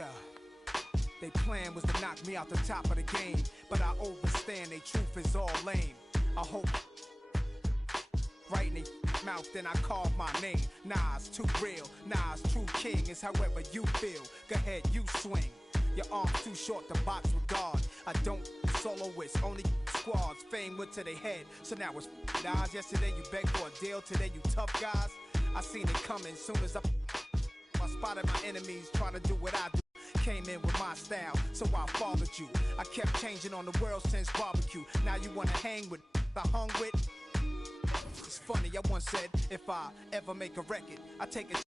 Yeah. They plan was to knock me out the top of the game, but I overstand they truth is all lame. I hope right in they mouth, then I carve my name. Nah, it's too real. Nah, it's true king. It's however you feel. Go ahead, you swing. Your arm's too short to box with God. I don't soloists, only squads. Fame went to their head, so now it's guys. Yesterday you begged for a deal, today you tough guys. I seen it coming soon as I spotted my enemies trying to do what I do. Came in with my style, so I followed you. I kept changing on the world since barbecue. Now you wanna hang with I hung with. It's funny, I once said if I ever make a record, I take it.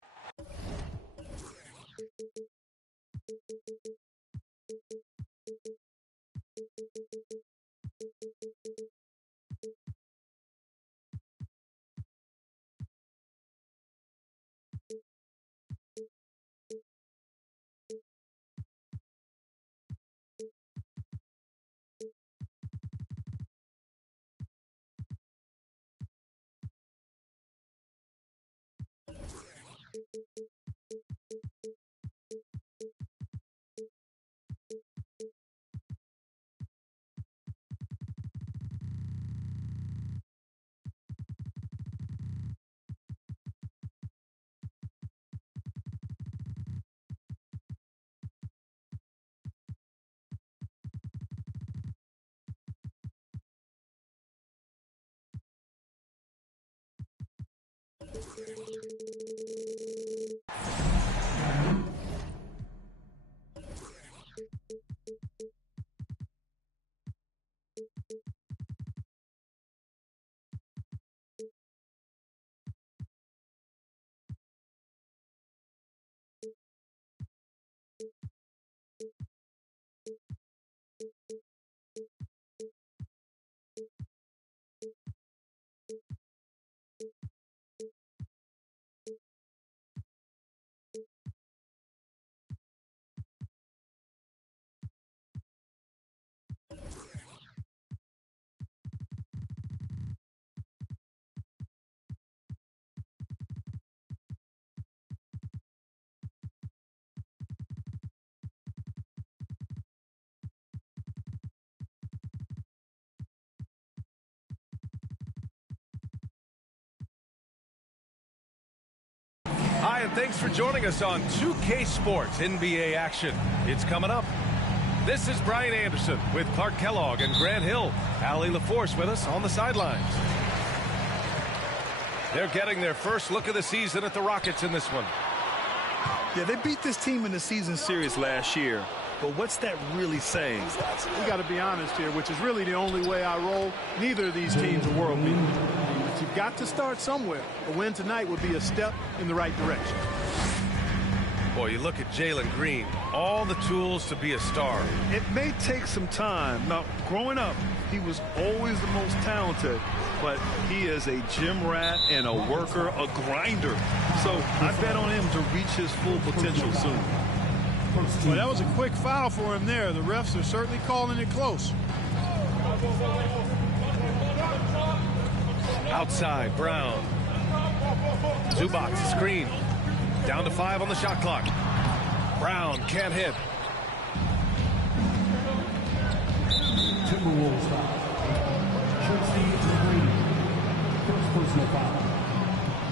Hi, and thanks for joining us on 2K Sports NBA action. It's coming up. This is Brian Anderson with Clark Kellogg and Grant Hill. Allie LaForce with us on the sidelines. They're getting their first look of the season at the Rockets in this one. Yeah, they beat this team in the season series last year. But what's that really saying? We got to be honest here, which is really the only way I roll. Neither of these teams are world beaters. But you've got to start somewhere. A win tonight would be a step in the right direction. Boy, you look at Jalen Green, all the tools to be a star. It may take some time. Now, growing up, he was always the most talented, but he is a gym rat and a worker, a grinder. So I bet on him to reach his full potential soon. Well, that was a quick foul for him there. The refs are certainly calling it close. Outside, Brown. Zubac, screen. Down to 5 on the shot clock. Brown can't hit. Timberwolves foul. Chauncey Green. First personal foul.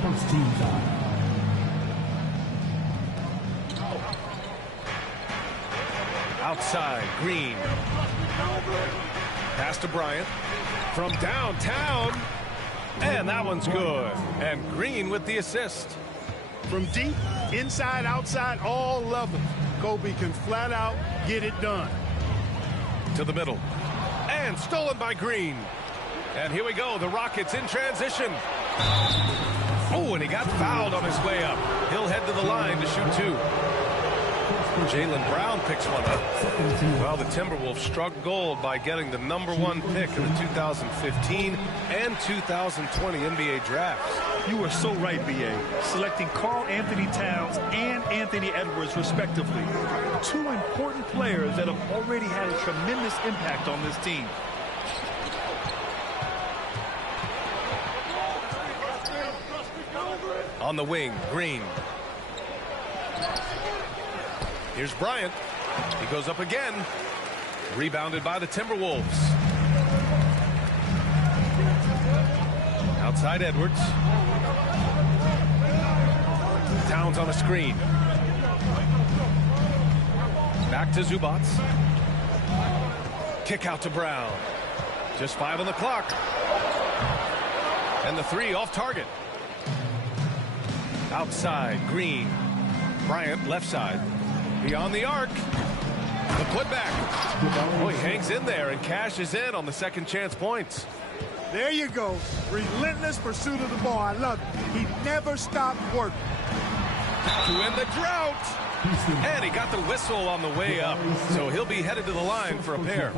First team foul. Outside, Green. Pass to Bryant. From downtown. And that one's good. And Green with the assist. From deep, inside, outside, all levels. Kobe can flat out get it done. To the middle. And stolen by Green. And here we go, the Rockets in transition. Oh, and he got fouled on his way up. He'll head to the line to shoot 2. Jaylen Brown picks one up. Well, the Timberwolves struck gold by getting the #1 pick in the 2015 and 2020 NBA drafts. You are so right, B.A. Selecting Karl-Anthony Towns and Anthony Edwards, respectively. 2 important players that have already had a tremendous impact on this team. On the wing, Green. Here's Bryant. He goes up again. Rebounded by the Timberwolves. Outside Edwards. Towns on a screen. Back to Zubac. Kick out to Brown. Just 5 on the clock. And the 3 off target. Outside, Green. Bryant, left side. Beyond the arc. The putback. Boy, hangs in there and cashes in on the second chance points. There you go. Relentless pursuit of the ball. I love it. He never stopped working. To end the drought. And he got the whistle on the way up. So he'll be headed to the line for a pair.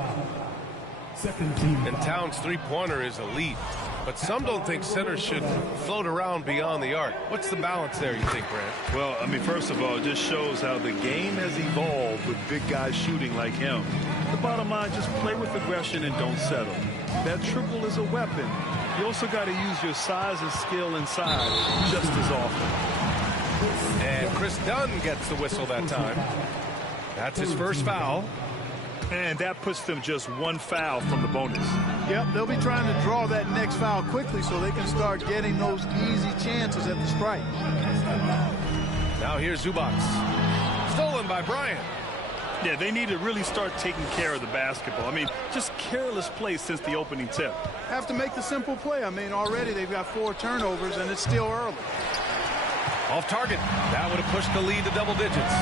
And Towns' three-pointer is elite. But some don't think centers should float around beyond the arc. What's the balance there, you think, Grant? Well, I mean, first of all, it just shows how the game has evolved with big guys shooting like him. The bottom line, just play with aggression and don't settle. That triple is a weapon. You also got to use your size and skill inside just as often. And Chris Dunn gets the whistle that time. That's his first foul. And that puts them just 1 foul from the bonus. Yep, they'll be trying to draw that next foul quickly so they can start getting those easy chances at the strike. Now here's Zubac. Stolen by Bryant. Yeah, they need to really start taking care of the basketball. I mean, just careless play since the opening tip. Have to make the simple play. I mean, already they've got 4 turnovers, and it's still early. Off target. That would have pushed the lead to double digits.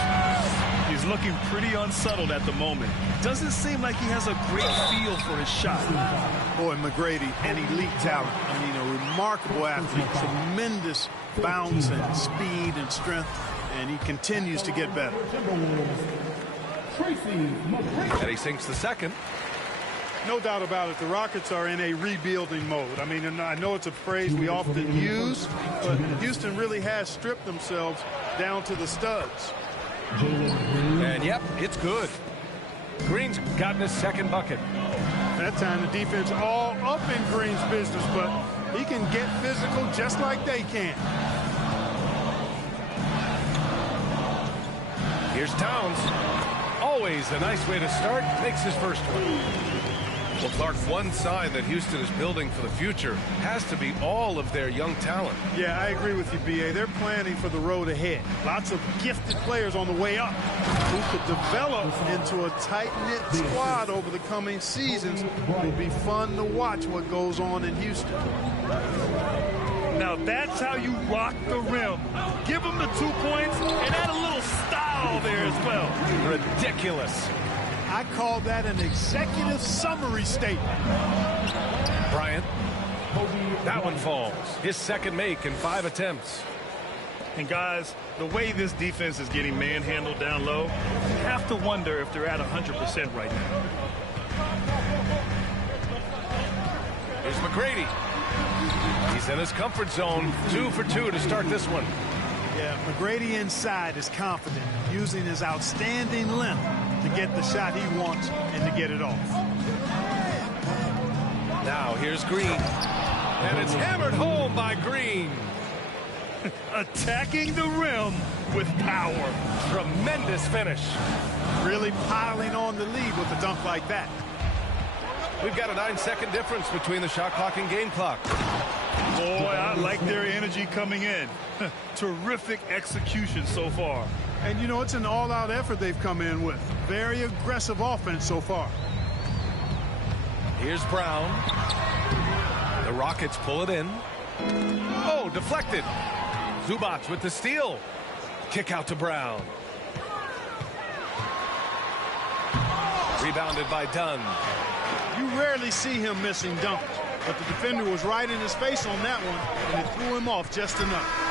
He's looking pretty unsettled at the moment. Doesn't seem like he has a great feel for his shot. Boy, McGrady, an elite talent. I mean, a remarkable athlete. Tremendous bounce and speed and strength, and he continues to get better. And he sinks the second. No doubt about it, the Rockets are in a rebuilding mode. I mean, and I know it's a phrase we often use, but Houston really has stripped themselves down to the studs. And yep, it's good. Green's gotten his second bucket. That time the defense all up in Green's business, but he can get physical just like they can. Here's Towns. Always a nice way to start. Makes his first one. Well, Clark, one sign that Houston is building for the future has to be all of their young talent. Yeah, I agree with you, B.A. They're planning for the road ahead. Lots of gifted players on the way up who could develop into a tight-knit squad over the coming seasons. It'll be fun to watch what goes on in Houston. Now that's how you rock the rim. Give them the 2 points and add a little style there as well. Ridiculous. I call that an executive summary statement. Bryant. That one falls. His second make in 5 attempts. And guys, the way this defense is getting manhandled down low, you have to wonder if they're at 100% right now. Here's McGrady. He's in his comfort zone. 2 for 2 to start this one. Yeah, McGrady inside is confident, using his outstanding length to get the shot he wants and to get it off. Now here's Green. And it's hammered home by Green. Attacking the rim with power. Tremendous finish. Really piling on the lead with a dunk like that. We've got a 9-second difference between the shot clock and game clock. Boy, I like their energy coming in. Terrific execution so far. And, you know, it's an all-out effort they've come in with. Very aggressive offense so far. Here's Brown. The Rockets pull it in. Oh, deflected. Zubac with the steal. Kick out to Brown. Rebounded by Dunn. You rarely see him missing dunkers, but the defender was right in his face on that one, and it threw him off just enough.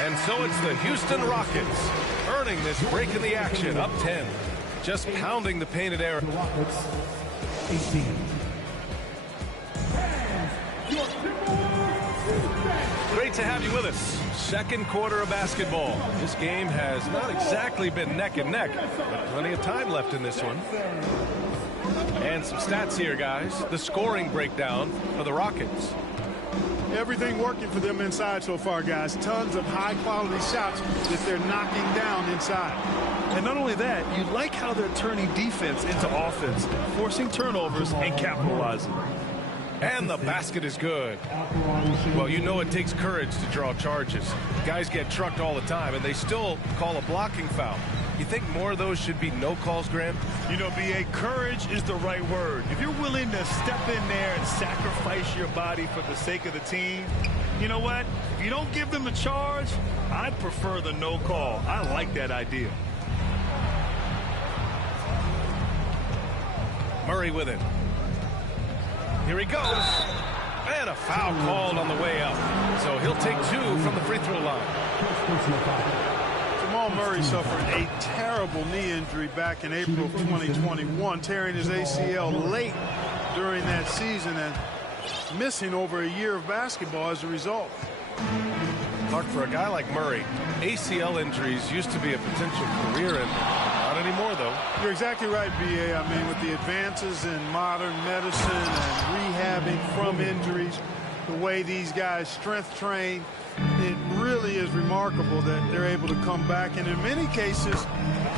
And so it's the Houston Rockets earning this break in the action, up 10. Just pounding the painted area. Rockets, 18. Great to have you with us. Second quarter of basketball. This game has not exactly been neck and neck, but plenty of time left in this one. And some stats here, guys. The scoring breakdown for the Rockets. Everything working for them inside so far, guys. Tons of high-quality shots that they're knocking down inside. And not only that, you like how they're turning defense into offense, forcing turnovers and capitalizing. And the basket is good. Well, you know it takes courage to draw charges. Guys get trucked all the time, and they still call a blocking foul. You think more of those should be no calls, Grant? You know, B.A., courage is the right word. If you're willing to step in there and sacrifice your body for the sake of the team, you know what? If you don't give them a charge, I'd prefer the no call. I like that idea. Murray with it. Here he goes. And a foul called on the way up. So he'll take 2 from the free throw line. Jamal Murray suffered a terrible knee injury back in April of 2021, tearing his ACL late during that season and missing over a year of basketball as a result. Clark, for a guy like Murray, ACL injuries used to be a potential career ender. Not anymore, though. You're exactly right, B.A. I mean, with the advances in modern medicine and rehabbing from injuries, the way these guys strength train, it really is remarkable that they're able to come back and in many cases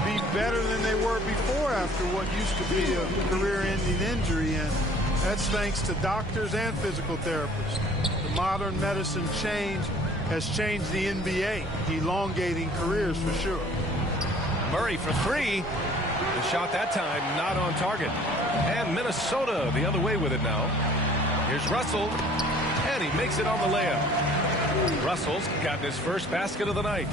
be better than they were before after what used to be a career-ending injury. And that's thanks to doctors and physical therapists. The modern medicine change has changed the NBA, elongating careers for sure. Murray for 3. The shot that time not on target. And Minnesota the other way with it now. Here's Russell. And he makes it on the layup. Russell's gotten his first basket of the night.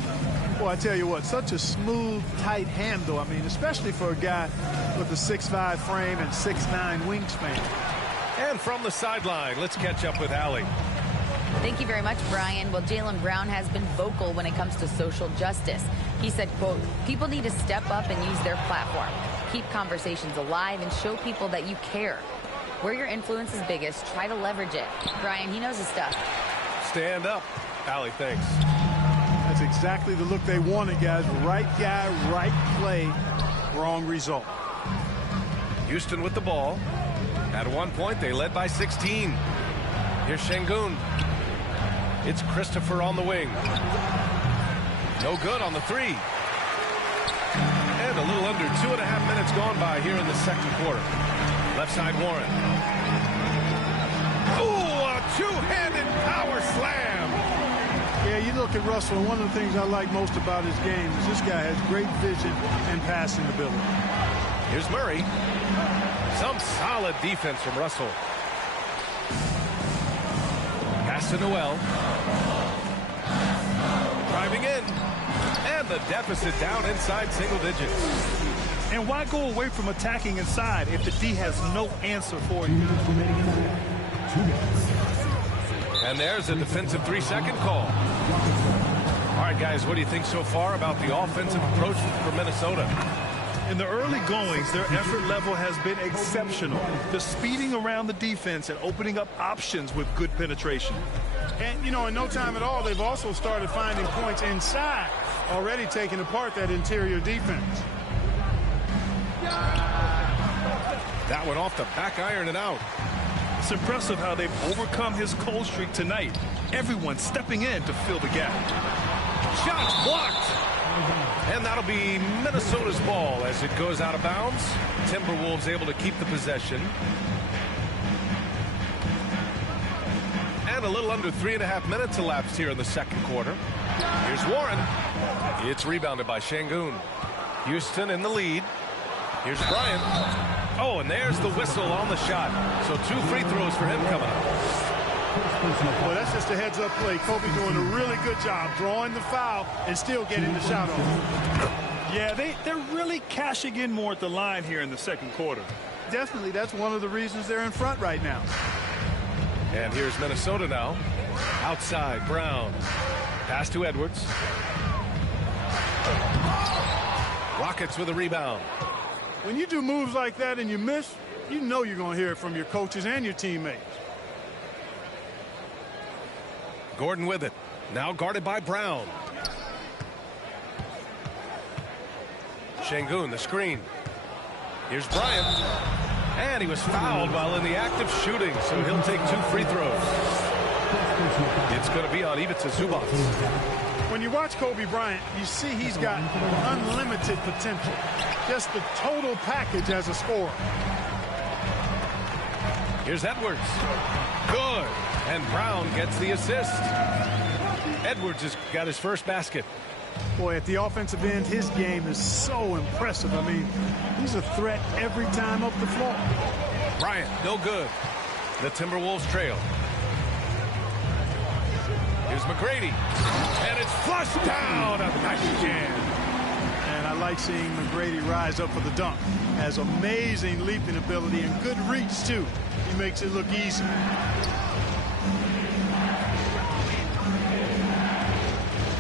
Well, I tell you what, such a smooth, tight handle. I mean, especially for a guy with a 6'5" frame and 6'9" wingspan. And from the sideline, let's catch up with Allie. Thank you very much, Brian. Well, Jaylen Brown has been vocal when it comes to social justice. He said, quote, people need to step up and use their platform. Keep conversations alive and show people that you care. Where your influence is biggest, try to leverage it. Brian, he knows his stuff. Stand up. Allie, thanks. That's exactly the look they wanted, guys. Right guy, right play, wrong result. Houston with the ball. At one point, they led by 16. Here's Şengün. It's Christopher on the wing. No good on the 3. And a little under 2.5 minutes gone by here in the second quarter. Left side, Warren. Ooh, a two-handed power slam. Yeah, you look at Russell, and one of the things I like most about his game is this guy has great vision and passing ability. Here's Murray. Some solid defense from Russell. Pass to Noel. Driving in. And the deficit down inside single digits. And why go away from attacking inside if the D has no answer for you? And there's a defensive 3-second call. All right, guys, what do you think so far about the offensive approach for Minnesota? In the early goings, their effort level has been exceptional. The speeding around the defense and opening up options with good penetration. And, you know, in no time at all, they've also started finding points inside, already taking apart that interior defense. That one off the back iron and out. It's impressive how they've overcome his cold streak tonight. Everyone stepping in to fill the gap. Shots blocked. And that'll be Minnesota's ball as it goes out of bounds. Timberwolves able to keep the possession. And a little under 3.5 minutes elapsed here in the second quarter. Here's Warren. It's rebounded by Şengün. Houston in the lead. Here's Bryant. Oh, and there's the whistle on the shot. So 2 free throws for him coming up. Well, that's just a heads-up play. Kobe doing a really good job drawing the foul and still getting the shot off. Yeah, they're really cashing in more at the line here in the second quarter. Definitely, that's one of the reasons they're in front right now. And here's Minnesota now. Outside, Brown. Pass to Edwards. Rockets with a rebound. When you do moves like that and you miss, you know you're going to hear it from your coaches and your teammates. Gordon with it. Now guarded by Brown. Şengün, the screen. Here's Bryant. And he was fouled while in the act of shooting, so he'll take 2 free throws. It's going to be on Ivica Zubac. When you watch Kobe Bryant, you see he's got unlimited potential. Just the total package as a scorer. Here's Edwards. Good. And Brown gets the assist. Edwards has got his first basket. Boy, at the offensive end, his game is so impressive. I mean, he's a threat every time up the floor. Bryant, no good. The Timberwolves trail. Here's McGrady. And it's flushed down. A nice jam. And I like seeing McGrady rise up for the dunk. Has amazing leaping ability and good reach, too. He makes it look easy.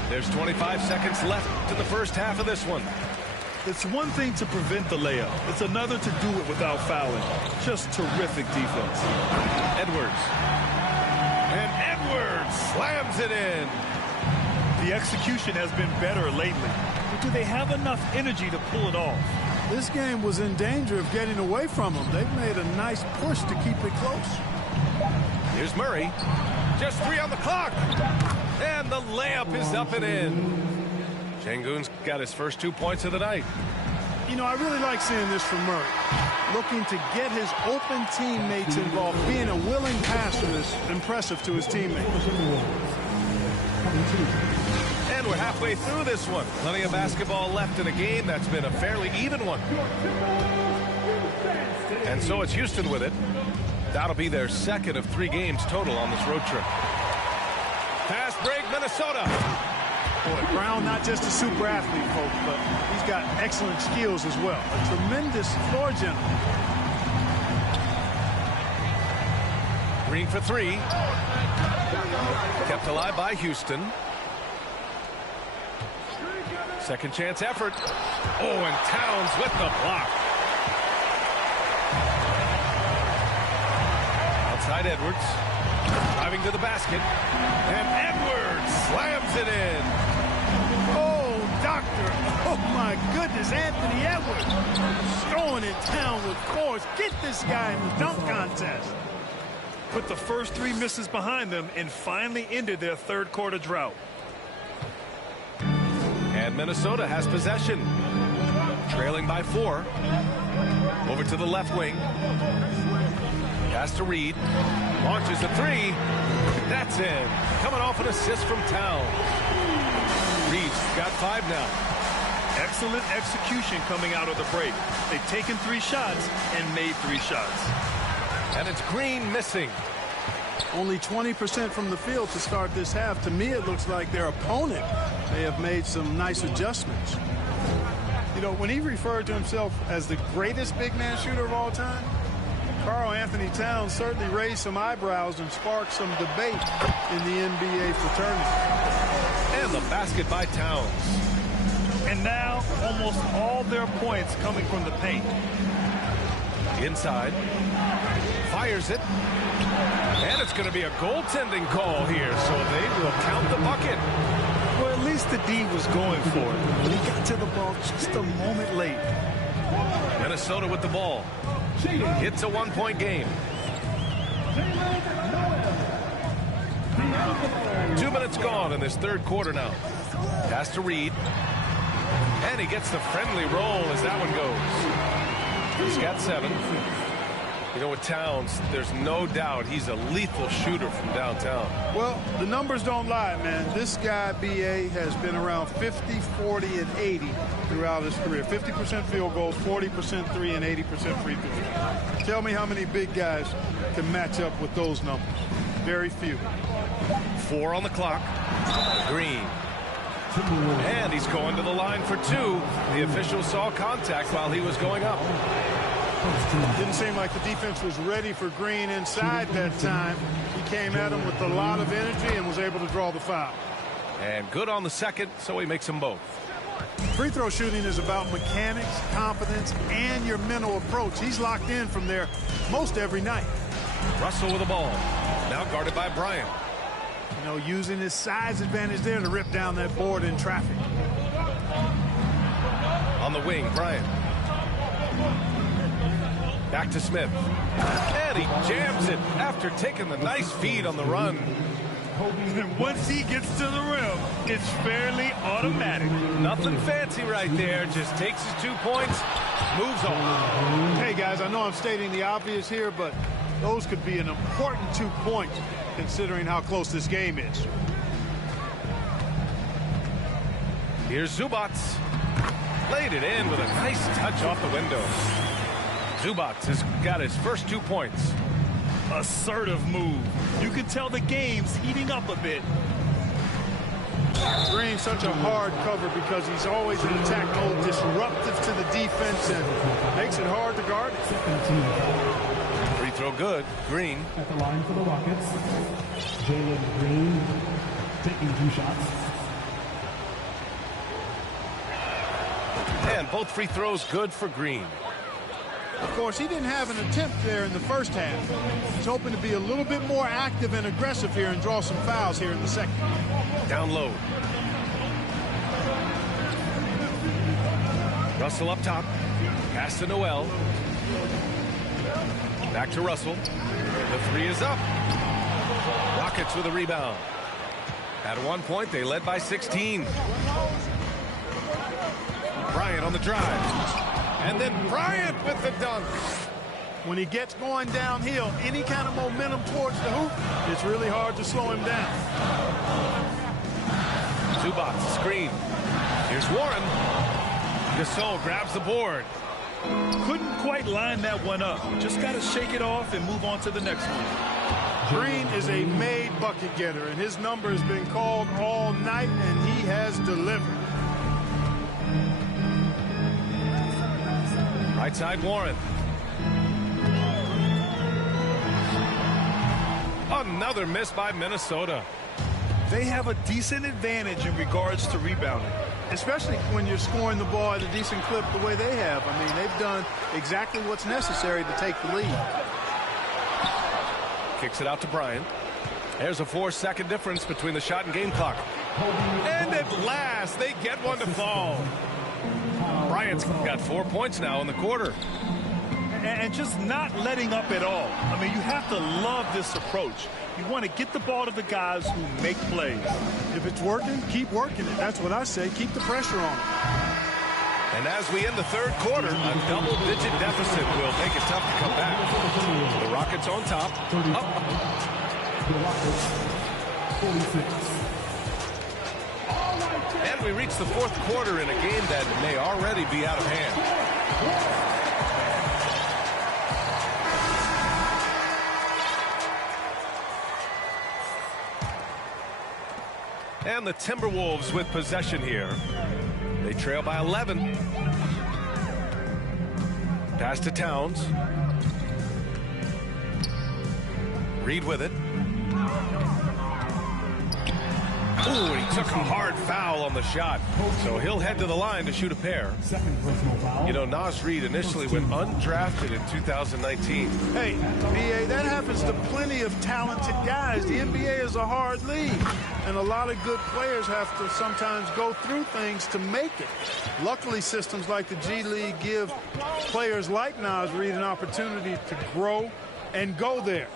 There's 25 seconds left in the first half of this one. It's one thing to prevent the layup. It's another to do it without fouling. Just terrific defense. Edwards. And Edwards slams it in. The execution has been better lately. But do they have enough energy to pull it off? This game was in danger of getting away from them. They've made a nice push to keep it close. Here's Murray. Just 3 on the clock. And the layup is up and in. Şengün's got his first 2 points of the night. You know, I really like seeing this from Murray. Looking to get his open teammates involved. Being a willing passer is impressive to his teammates. And we're halfway through this one. Plenty of basketball left in a game that's been a fairly even one. And so it's Houston with it. That'll be their second of 3 games total on this road trip. Fast break, Minnesota. Boy, Brown not just a super athlete, folks, but he's got excellent skills as well. A tremendous floor general. Green for 3. Kept alive by Houston. Second chance effort. Oh, and Towns with the block. Outside Edwards. Driving to the basket. And Edwards slams it in. Oh, doctor. Oh, my goodness. Anthony Edwards throwing it down with force. Get this guy in the dunk contest. Put the first 3 misses behind them and finally ended their third quarter drought. And Minnesota has possession. Trailing by 4. Over to the left wing. Pass to Reed. Launches a 3. That's in. Coming off an assist from Towns. Reed's got 5 now. Excellent execution coming out of the break. They've taken 3 shots and made 3 shots. And it's Green missing. Only 20% from the field to start this half. To me, it looks like their opponent may have made some nice adjustments. You know, when he referred to himself as the greatest big man shooter of all time, Karl Anthony Towns certainly raised some eyebrows and sparked some debate in the NBA fraternity. And the basket by Towns. And now almost all their points coming from the paint. Inside. Fires it. And it's going to be a goaltending call here, so they will count the bucket. Well, at least the D was going for it. He got to the ball just a moment late. Minnesota with the ball. It's a 1-point game. 2 minutes gone in this third quarter now. Pass to Reed. And he gets the friendly roll as that one goes. He's got 7. You know, with Towns, there's no doubt he's a lethal shooter from downtown. Well, the numbers don't lie, man. This guy, B.A., has been around 50, 40, and 80 throughout his career. 50% field goals, 40% 3, and 80% free throws. Tell me how many big guys can match up with those numbers. Very few. 4 on the clock. Green. And he's going to the line for 2. The official saw contact while he was going up. Didn't seem like the defense was ready for Green inside that time. He came at him with a lot of energy and was able to draw the foul. And good on the second, so he makes them both. Free throw shooting is about mechanics, confidence, and your mental approach. He's locked in from there most every night. Russell with the ball. Now guarded by Bryant. You know, using his size advantage there to rip down that board in traffic. On the wing, Bryant. Back to Smith. And he jams it after taking the nice feed on the run. And once he gets to the rim, it's fairly automatic. Nothing fancy right there. Just takes his 2 points, moves on. Hey, guys, I know I'm stating the obvious here, but those could be an important 2 points considering how close this game is. Here's Zubac. Laid it in with a nice touch off the window. Zubac has got his first 2 points. Assertive move. You can tell the game's heating up a bit. Green's such a hard cover because he's always in attack mode, disruptive to the defense, and makes it hard to guard. Free throw good. Green. At the line for the Rockets, Jalen Green taking 2 shots. And both free throws good for Green. Of course, he didn't have an attempt there in the first half. He's hoping to be a little bit more active and aggressive here and draw some fouls here in the second. Down low. Russell up top. Pass to Noel. Back to Russell. The 3 is up. Rockets with a rebound. At 1 point, they led by 16. Bryant on the drive. And then Bryant with the dunk. When he gets going downhill, any kind of momentum towards the hoop, it's really hard to slow him down. Zubac screen. Here's Warren. Gasol grabs the board. Couldn't quite line that one up. Just got to shake it off and move on to the next one. Green is a made bucket getter, and his number has been called all night, and he has delivered. Right side Warren. Another miss by Minnesota. They have a decent advantage in regards to rebounding. Especially when you're scoring the ball at a decent clip the way they have. I mean, they've done exactly what's necessary to take the lead. Kicks it out to Bryant. There's a 4-second difference between the shot and game clock. And at last, they get one to fall. Bryant's got 4 points now in the quarter. And just not letting up at all. I mean, you have to love this approach. You want to get the ball to the guys who make plays. If it's working, keep working it. That's what I say. Keep the pressure on it. And as we end the third quarter, a double-digit deficit will make it tough to come back. The Rockets on top. The Rockets, 46. And we reach the fourth quarter in a game that may already be out of hand. And the Timberwolves with possession here. They trail by 11. Pass to Towns. Reed with it. Ooh, he took a hard foul on the shot. So he'll head to the line to shoot a pair. Second personal foul. You know, Naz Reid initially went undrafted in 2019. Hey, B.A., that happens to plenty of talented guys. The NBA is a hard league, and a lot of good players have to sometimes go through things to make it. Luckily, systems like the G League give players like Naz Reid an opportunity to grow and go there.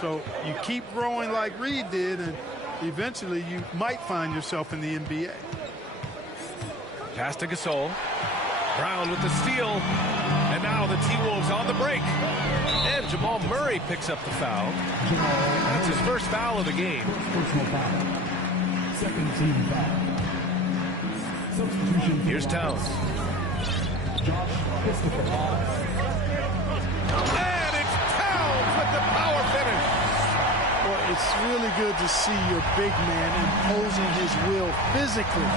So you keep growing like Reid did, and eventually you might find yourself in the NBA. Pass to Gasol. Brown with the steal. And now the T-Wolves on the break. And Jamal Murray picks up the foul. That's his first foul of the game. Personal foul. Second team foul. Substitution. Here's Towns. Josh Christopher. And it's Towns with the power finish. Well, it's really good to see your big man imposing his will physically.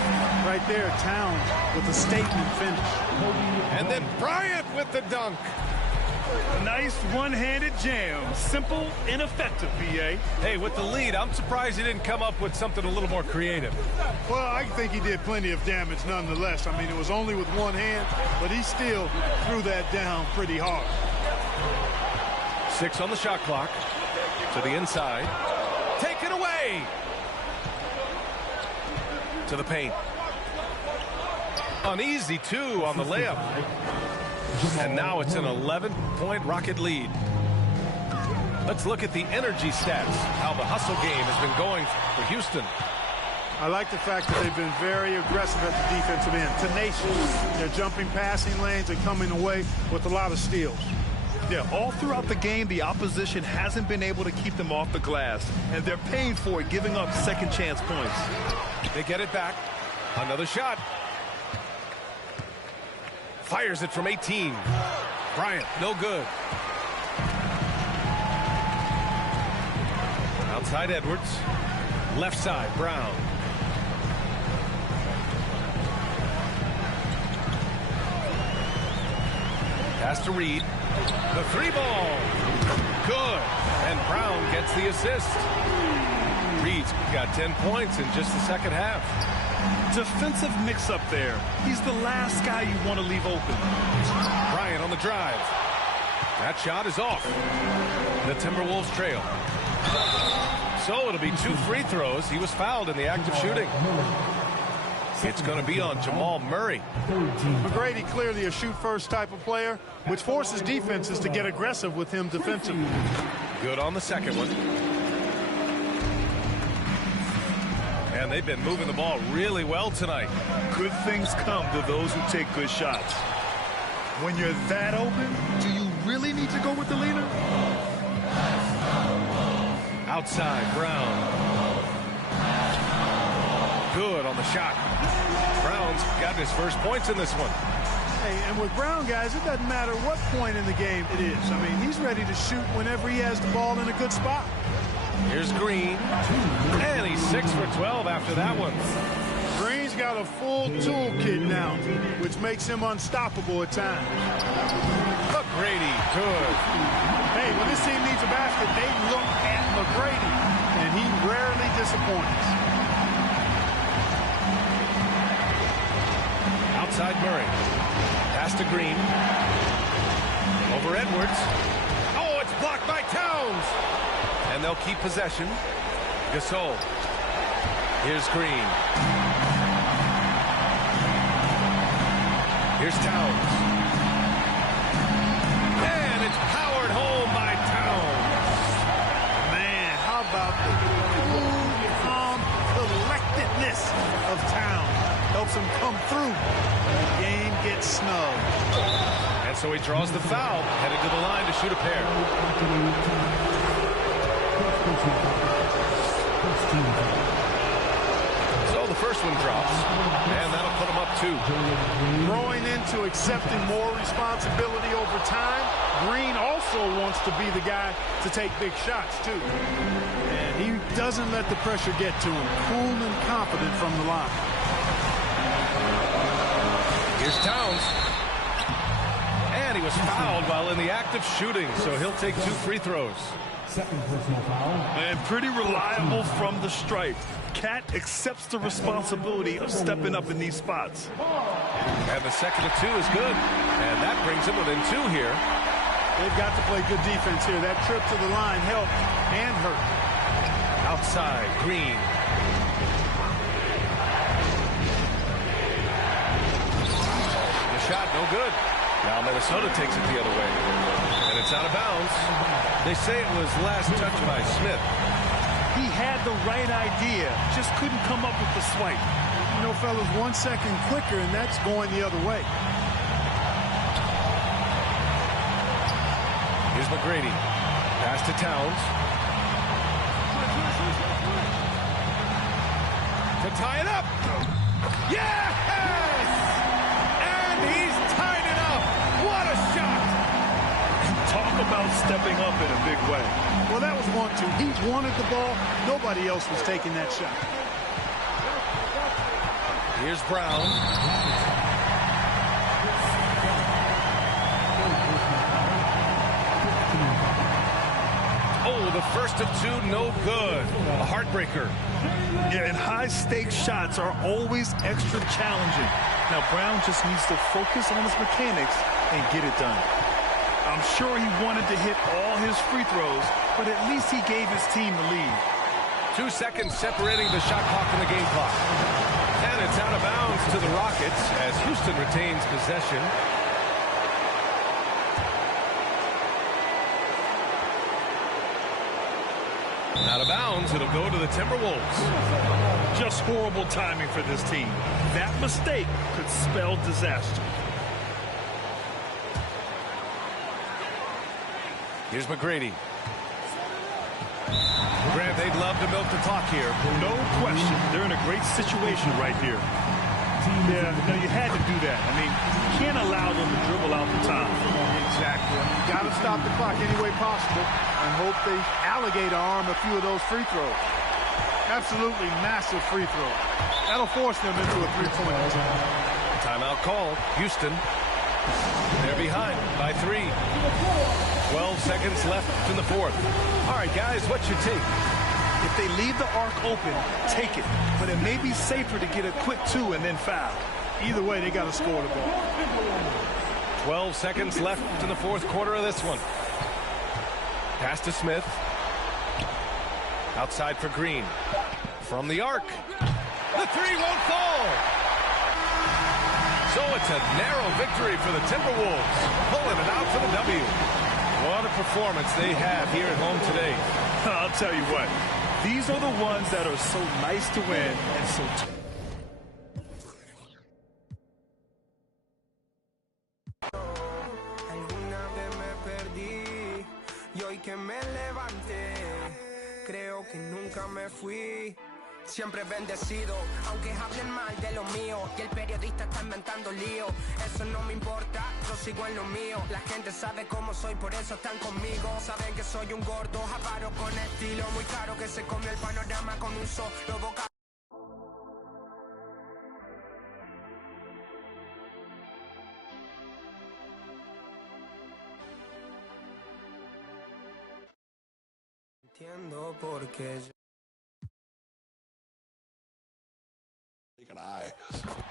Right there, Towns with a statement finish. And then Bryant with the dunk. Nice one-handed jam. Simple and effective, B.A. Hey, with the lead, I'm surprised he didn't come up with something a little more creative. Well, I think he did plenty of damage nonetheless. I mean, it was only with one hand, but he still threw that down pretty hard. 6 on the shot clock. To the inside. Taken away. To the paint. Uneasy, too, on the layup. And now it's an 11-point Rocket lead. Let's look at the energy stats, how the hustle game has been going for Houston. I like the fact that they've been very aggressive at the defensive end, tenacious. They're jumping passing lanes and coming away with a lot of steals. Yeah, all throughout the game, the opposition hasn't been able to keep them off the glass, and they're paying for it, giving up second chance points. They get it back. Another shot. Fires it from 18. Bryant, no good. Outside Edwards. Left side, Brown. Pass to Reed. The three ball. Good. And Brown gets the assist. Reed's got 10 points in just the second half. Defensive mix-up there. He's the last guy you want to leave open. Bryant on the drive. That shot is off. The Timberwolves trail. So it'll be 2 free throws. He was fouled in the act of shooting. It's going to be on Jamal Murray. McGrady clearly a shoot-first type of player, which forces defenses to get aggressive with him defensively. Good on the second one. And they've been moving the ball really well tonight. Good things come to those who take good shots. When you're that open, do you really need to go with the leader? Outside, Brown. Good on the shot. Brown's got his first points in this one. Hey, and with Brown, guys, it doesn't matter what point in the game it is. I mean, he's ready to shoot whenever he has the ball in a good spot. Here's Green. And he's 6 for 12 after that one. Green's got a full toolkit now, which makes him unstoppable at times. McGrady, good. Hey, when this team needs a basket, they look at McGrady, and he rarely disappoints. Outside Murray. Pass to Green. Over Edwards. Oh, it's blocked by Towns. And they'll keep possession. Gasol. Here's Green. Here's Towns. And it's powered home by Towns. Man, how about the cool, calm collectedness of Towns? Helps him come through. The game gets snug. And so he draws the foul, headed to the line to shoot a pair. So the first one drops, and that'll put him up 2. Growing into accepting more responsibility over time, Green also wants to be the guy to take big shots, too. And he doesn't let the pressure get to him. Cool and confident from the line. Here's Towns. And he was fouled while in the act of shooting, so he'll take 2 free throws. Second personal foul. And pretty reliable from the stripe. Cat accepts the responsibility of stepping up in these spots. And the second of 2 is good. And that brings him within 2 here. They've got to play good defense here. That trip to the line helped and hurt. Outside, Green. The shot, no good. Now Minnesota takes it the other way. And it's out of bounds. They say it was last touched by Smith. He had the right idea, just couldn't come up with the swipe. You know, fellas, 1 second quicker, and that's going the other way. Here's McGrady. Pass to Towns. To tie it up. Yes! And he's tied it up. What a shot! Talk about stepping up in a big way. Well, that was 1-2. He wanted the ball. Nobody else was taking that shot. Here's Brown. Oh, the first of 2, no good. A heartbreaker. Yeah, and high-stakes shots are always extra challenging. Now, Brown just needs to focus on his mechanics and get it done. I'm sure he wanted to hit all his free throws, but at least he gave his team the lead. 2 seconds separating the shot clock and the game clock. And it's out of bounds to the Rockets as Houston retains possession. Out of bounds, it'll go to the Timberwolves. Just horrible timing for this team. That mistake could spell disaster. Here's McGrady. Grant, they'd love to milk the clock here. No question. They're in a great situation right here. Yeah, no, you had to do that. I mean, you can't allow them to dribble out the time. Exactly. You got to stop the clock any way possible and hope they alligator arm a few of those free throws. Absolutely massive free throws. That'll force them into a three-point attempt. Timeout called. Houston. They're behind by 3. 12 seconds left in the fourth. All right, guys, what's your take? If they leave the arc open, take it. But it may be safer to get a quick 2 and then foul. Either way, they got to score the ball. 12 seconds left in the fourth quarter of this one. Pass to Smith. Outside for Green. From the arc. The 3 won't fall. So it's a narrow victory for the Timberwolves. Pulling it out for the W. What a performance they have here at home today. I'll tell you what. These are the ones that are so nice to win and so Alguna vez me perdí y hoy que me levanté, creo que nunca me fui. Siempre bendecido, aunque hablen mal de lo mío y el periodista está inventando lío. Eso no me importa, yo sigo en lo mío. La gente sabe cómo soy, por eso están conmigo. Saben que soy un gordo, avaro con estilo muy caro que se comió el panorama con un solo boca. Entiendo por qué. Take an eye.